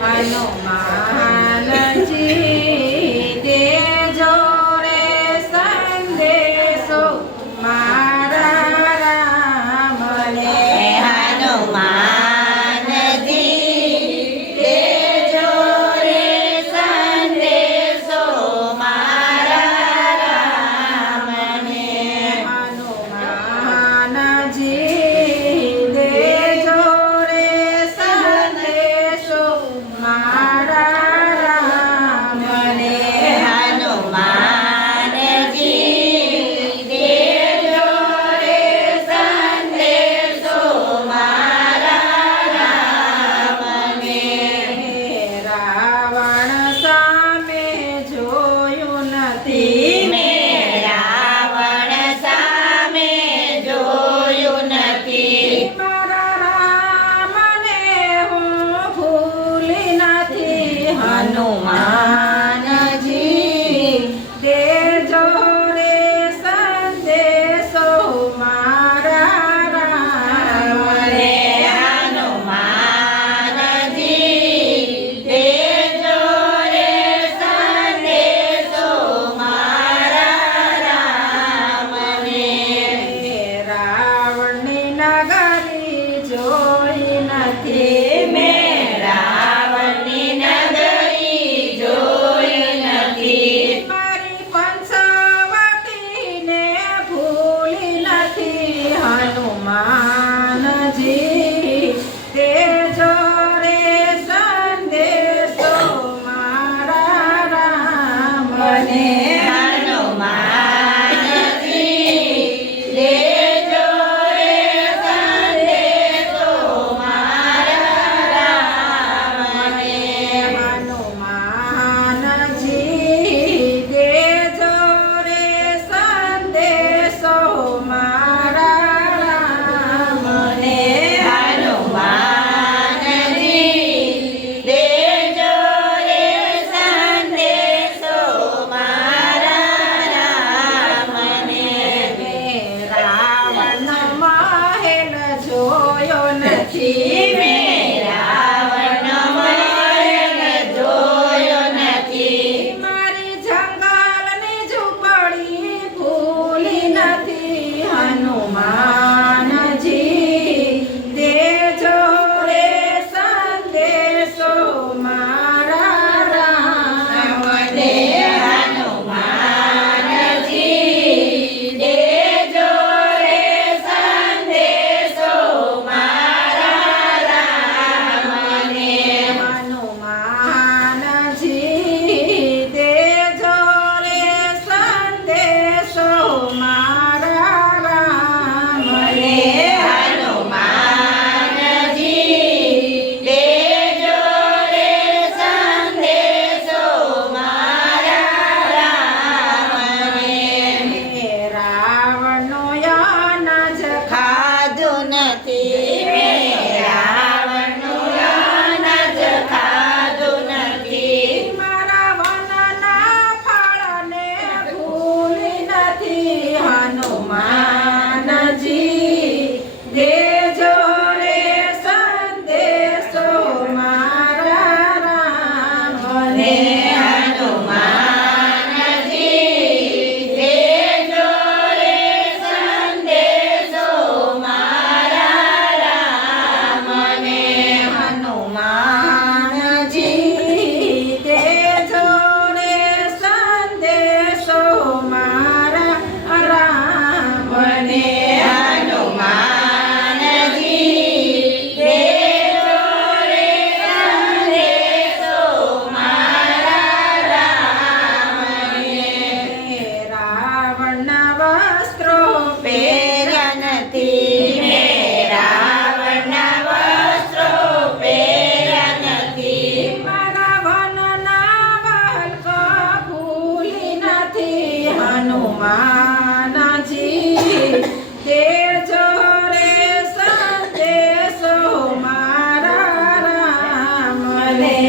હનુમાનજી દેજો રે સંદેશો મારા રામને. હનુમાનજી દેજો રે સંદેશો મારા રામને. હનુમાનજી દેજો રે સંદેશો મારા રામને. હનુમાનજી દેજો રે સંદેશો મારા રામને. રાવણ સામે જોયું નથી મેં રાવણ સામે જોયું નથી. મારા રામને હું ભૂલી નથી. હનુમાનજી દેજો રે સંદેશો મારા રામને. હનુમાનજી દેજો રે સંદેશો મારા રામને. રાવણની નગરી જોઈ નથી મેં રાવણની નગરી જોઈ નથી. મારી પંચવટીને ભૂલી નથી. હનુમાનજી દેજો રે સંદેશો મારા રામને. હનુમાનજી દેજો રે સંદેશો મારા રામને. હનુમાનજી દેજો રે સંદેશો મારા રામને. હનુમાનજી દેજો રે સંદેશો મારા રામને. રાવણ મહેલ જોયો નથી મેં રાવણ મહેલ જોયો નથી. મારી જંગલની ઝૂંપડી ભૂલી નથી. હનુમાનજી દેજો રે સંદેશો મારા રામને. હનુમાનજી દેજો રે સંદેશો મારા રામને. હનુમાનજી દેજો રે સંદેશો મારા રામને. હનુમાનજી દેજો રે સંદેશો મારા રામને. રાવણનો અનાજ ખાધું નથી. મેં રાવણનું અનાજ ખાધું નથી. મારા વનના ફળને ભૂલી નથી. હનુમાનજી દેજો રે સંદેશો મારા રામને. હનુમાનજી દેજો રે સંદેશો મારા રામને. હનુમાનજી દેજો રે સંદેશો મારા રામને. હનુમાનજી દેજો રે સંદેશો મારા રામને. રાવણના વસ્ત્રો પહેર્યા નથી. મેં રાવણના વસ્ત્રો પહેર્યા નથી. મારા વનના વલ્ક ભૂલી નથી. હનુમાનજી દેજો રે સંદેશો મારા રામને.